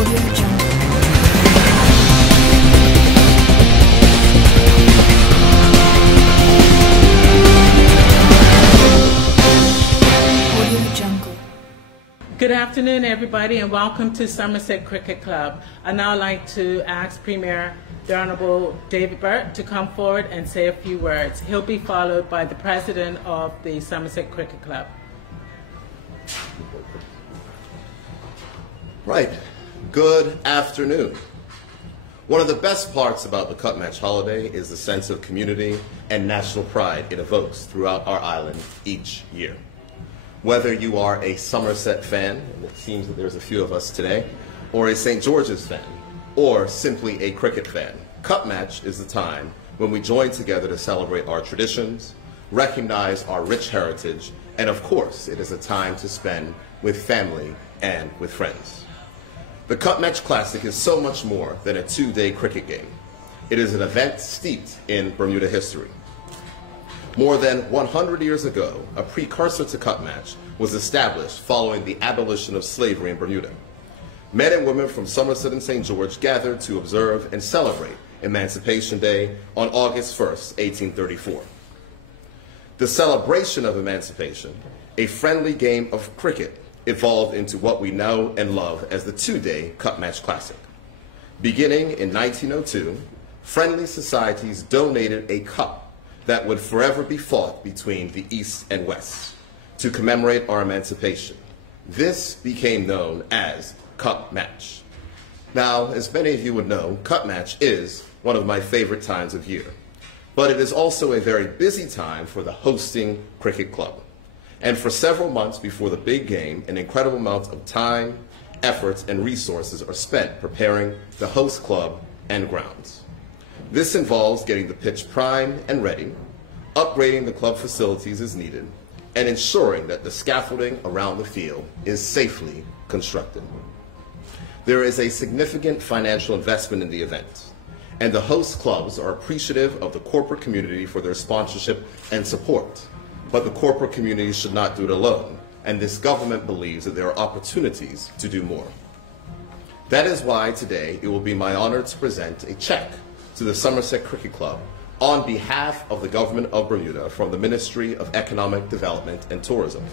Good afternoon, everybody, and welcome to Somerset Cricket Club. I'd now like to ask Premier the Honourable David Burt to come forward and say a few words. He'll be followed by the President of the Somerset Cricket Club. Right. Good afternoon. One of the best parts about the Cup Match holiday is the sense of community and national pride it evokes throughout our island each year. Whether you are a Somerset fan, and it seems that there's a few of us today, or a St. George's fan, or simply a cricket fan, Cup Match is the time when we join together to celebrate our traditions, recognize our rich heritage, and of course, it is a time to spend with family and with friends. The Cup Match Classic is so much more than a two-day cricket game. It is an event steeped in Bermuda history. More than 100 years ago, a precursor to Cup Match was established following the abolition of slavery in Bermuda. Men and women from Somerset and St. George gathered to observe and celebrate Emancipation Day on August 1st, 1834. The celebration of emancipation, a friendly game of cricket, evolved into what we know and love as the two-day Cup Match Classic. Beginning in 1902, friendly societies donated a cup that would forever be fought between the East and West to commemorate our emancipation. This became known as Cup Match. Now, as many of you would know, Cup Match is one of my favorite times of year, but it is also a very busy time for the hosting cricket club. And for several months before the big game, an incredible amount of time, efforts, and resources are spent preparing the host club and grounds. This involves getting the pitch primed and ready, upgrading the club facilities as needed, and ensuring that the scaffolding around the field is safely constructed. There is a significant financial investment in the event, and the host clubs are appreciative of the corporate community for their sponsorship and support. But the corporate community should not do it alone, and this government believes that there are opportunities to do more. That is why today it will be my honor to present a check to the Somerset Cricket Club on behalf of the Government of Bermuda from the Ministry of Economic Development and Tourism.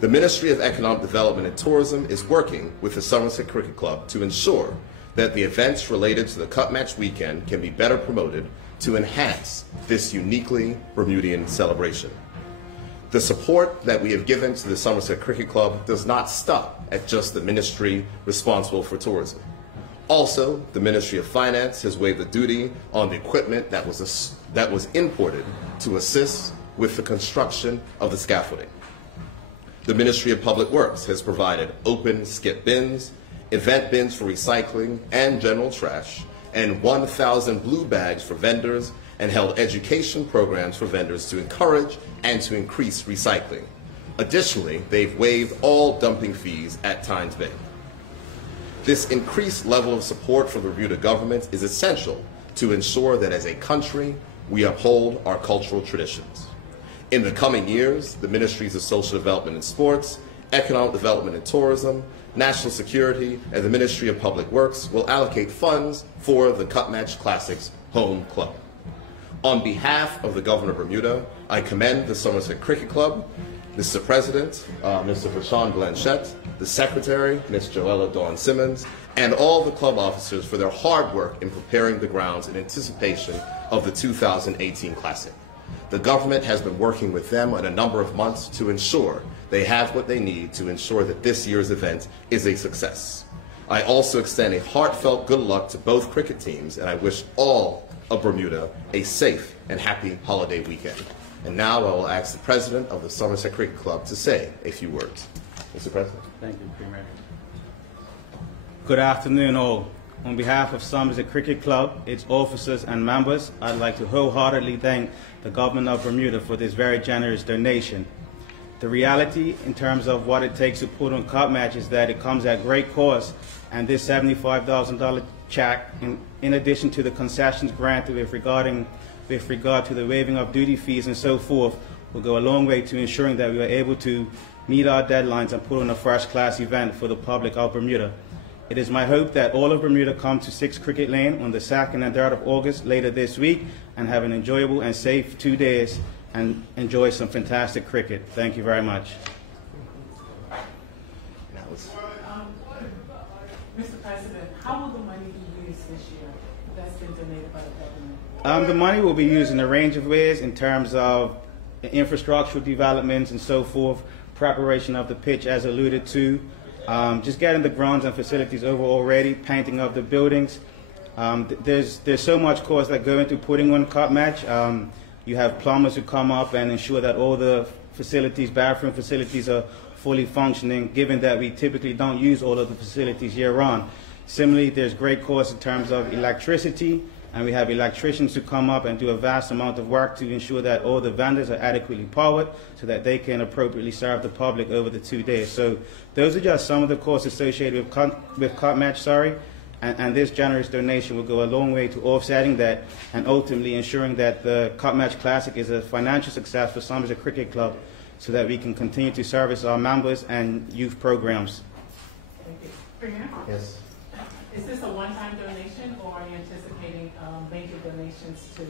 The Ministry of Economic Development and Tourism is working with the Somerset Cricket Club to ensure that the events related to the Cup Match weekend can be better promoted to enhance this uniquely Bermudian celebration. The support that we have given to the Somerset Cricket Club does not stop at just the ministry responsible for tourism. Also, the Ministry of Finance has waived the duty on the equipment that was imported to assist with the construction of the scaffolding. The Ministry of Public Works has provided open skip bins, event bins for recycling and general trash, and 1,000 blue bags for vendors, and held education programs for vendors to encourage and to increase recycling. Additionally, they've waived all dumping fees at Tynes Bay. This increased level of support from the Bermuda government is essential to ensure that as a country, we uphold our cultural traditions. In the coming years, the Ministries of Social Development and Sports, Economic Development and Tourism, National Security, and the Ministry of Public Works will allocate funds for the Cup Match Classic's home club. On behalf of the Governor of Bermuda, I commend the Somerset Cricket Club, Mr. President, Mr. Rashawn Blanchette, the Secretary, Ms. Joella Dawn Simmons, and all the club officers for their hard work in preparing the grounds in anticipation of the 2018 Classic. The government has been working with them on a number of months to ensure they have what they need to ensure that this year's event is a success. I also extend a heartfelt good luck to both cricket teams, and I wish all of Bermuda a safe and happy holiday weekend. And now I will ask the President of the Somerset Cricket Club to say a few words. Mr. President. Thank you, Premier. Good afternoon, all. On behalf of Somerset Cricket Club, its officers and members, I'd like to wholeheartedly thank the Government of Bermuda for this very generous donation. The reality in terms of what it takes to put on Cup Match is that it comes at great cost, and this $75,000 check, in addition to the concessions granted with regard to the waiving of duty fees and so forth, will go a long way to ensuring that we are able to meet our deadlines and put on a first-class event for the public of Bermuda. It is my hope that all of Bermuda come to 6 Cricket Lane on the 2nd and 3rd of August later this week and have an enjoyable and safe 2 days and enjoy some fantastic cricket. Thank you very much. Mr. President, how will the money be used this year that's been donated by the government? The money will be used in a range of ways in terms of infrastructural developments and so forth, preparation of the pitch as alluded to, just getting the grounds and facilities over already, painting of the buildings. There's so much cost that go into putting on a cup match. You have plumbers who come up and ensure that all the facilities, bathroom facilities are fully functioning, given that we typically don't use all of the facilities year-round. Similarly, there's great cost in terms of electricity, and we have electricians who come up and do a vast amount of work to ensure that all the vendors are adequately powered so that they can appropriately serve the public over the 2 days. So those are just some of the costs associated with cup match, and this generous donation will go a long way to offsetting that and ultimately ensuring that the Cup Match Classic is a financial success for Somerset Cricket Club, so that we can continue to service our members and youth programs. Thank you. Premier? Yes. Is this a one-time donation, or are you anticipating major donations to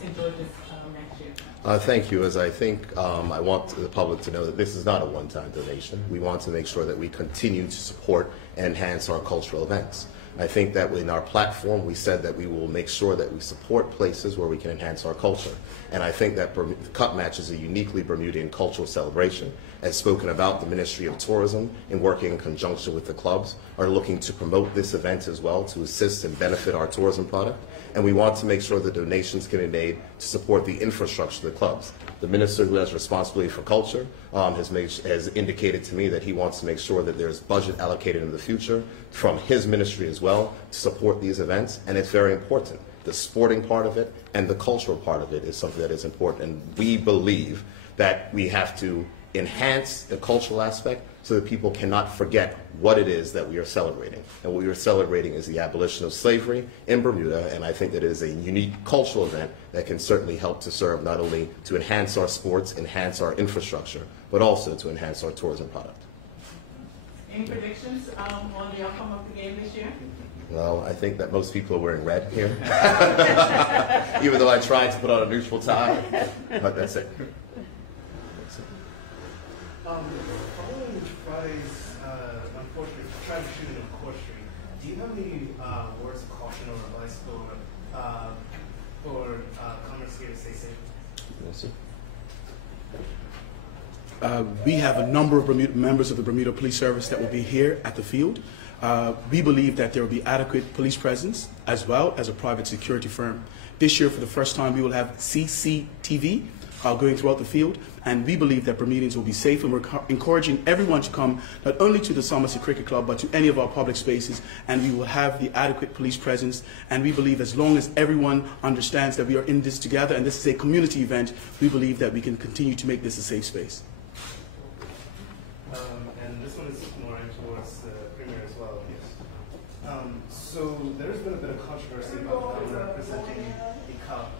St. George's next year? Thank you. As I think I want the public to know that this is not a one-time donation. We want to make sure that we continue to support and enhance our cultural events. I think that in our platform we said that we will make sure that we support places where we can enhance our culture. And I think that the Cup Match is a uniquely Bermudian cultural celebration. As spoken about, the Ministry of Tourism, in working in conjunction with the clubs, are looking to promote this event as well to assist and benefit our tourism product. And we want to make sure the donations can be made to support the infrastructure of the clubs. The minister who has responsibility for culture has indicated to me that he wants to make sure that there's budget allocated in the future from his ministry as well to support these events, and it's very important. The sporting part of it and the cultural part of it is something that is important, and we believe that we have to enhance the cultural aspect so that people cannot forget what it is that we are celebrating. And what we are celebrating is the abolition of slavery in Bermuda, and I think that it is a unique cultural event that can certainly help to serve not only to enhance our sports, enhance our infrastructure, but also to enhance our tourism product. Any predictions on the outcome of the game this year? Well, I think that most people are wearing red here, even though I tried to put on a neutral tie, but that's it. Following Friday's unfortunate tragic shooting on Court Street, do you have any words of caution or advice for Commerce here to stay safe? Yes, sir. We have a number of members of the Bermuda Police Service that will be here at the field. We believe that there will be adequate police presence as well as a private security firm. This year, for the first time, we will have CCTV going throughout the field, and we believe that Bermudians will be safe, and we're encouraging everyone to come not only to the Somerset Cricket Club but to any of our public spaces, and we will have the adequate police presence. And we believe as long as everyone understands that we are in this together and this is a community event, we believe that we can continue to make this a safe space. And this one is more towards the Premier as well. Yes. So there's been a bit of controversy about the government presenting the cup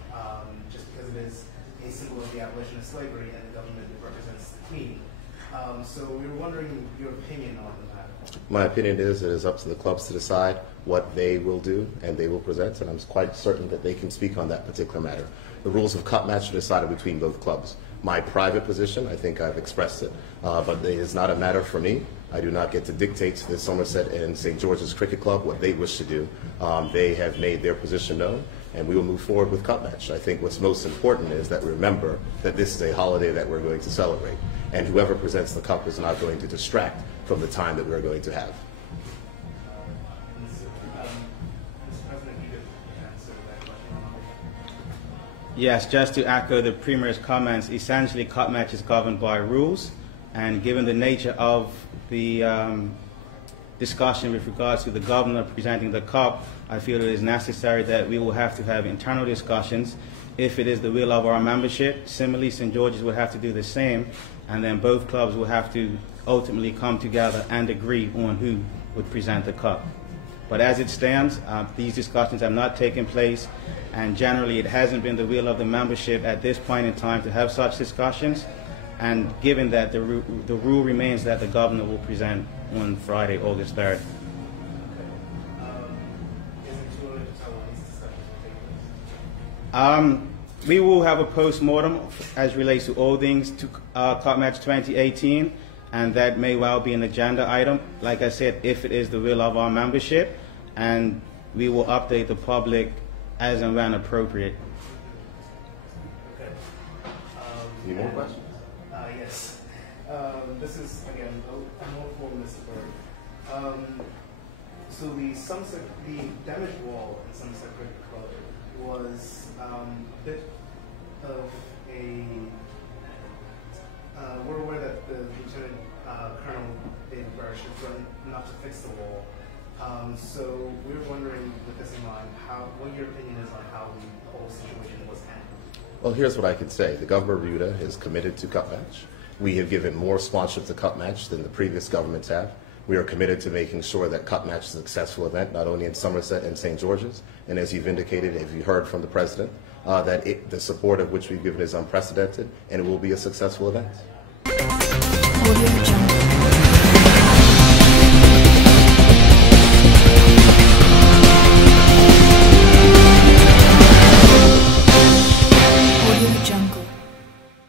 just because it is a symbol of the abolition of slavery, and the government represents the Queen. So we were wondering your opinion on the matter. My opinion is it is up to the clubs to decide what they will do and they will present, and I'm quite certain that they can speak on that particular matter. The rules of cup match are decided between both clubs. My private position, I think I've expressed it, but it is not a matter for me. I do not get to dictate to the Somerset and St. George's Cricket Club what they wish to do. They have made their position known, and we will move forward with cup match. I think what's most important is that we remember that this is a holiday that we're going to celebrate, and whoever presents the cup is not going to distract from the time that we're going to have. Mr. President, you could answer that question. Yes, just to echo the Premier's comments, essentially cup match is governed by rules, and given the nature of the discussion with regards to the governor presenting the cup, I feel it is necessary that we will have to have internal discussions. If it is the will of our membership, similarly St. George's will have to do the same, and then both clubs will have to ultimately come together and agree on who would present the cup. But as it stands, these discussions have not taken place, and generally it hasn't been the will of the membership at this point in time to have such discussions. And given that the rule remains that the governor will present on Friday, August 3rd. We will have a post-mortem as relates to all things to Cup Match 2018, and that may well be an agenda item, like I said, if it is the will of our membership, and we will update the public as and when appropriate. Okay. Any more questions? Yes. This is, again, a more for Mr. Bird. So the damaged wall in Somerset Cricket Club was a bit of a... we're aware that the Lieutenant Colonel David Burr should run enough to fix the wall. So we were wondering, with this in mind, what your opinion is on how the whole situation was handled. Well, here's what I can say. The government of Bermuda is committed to Cup Match. We have given more sponsorship to Cup Match than the previous governments have. We are committed to making sure that Cup Match is a successful event, not only in Somerset and St. George's. And as you've indicated, if you heard from the President, that the support of which we've given is unprecedented, and it will be a successful event.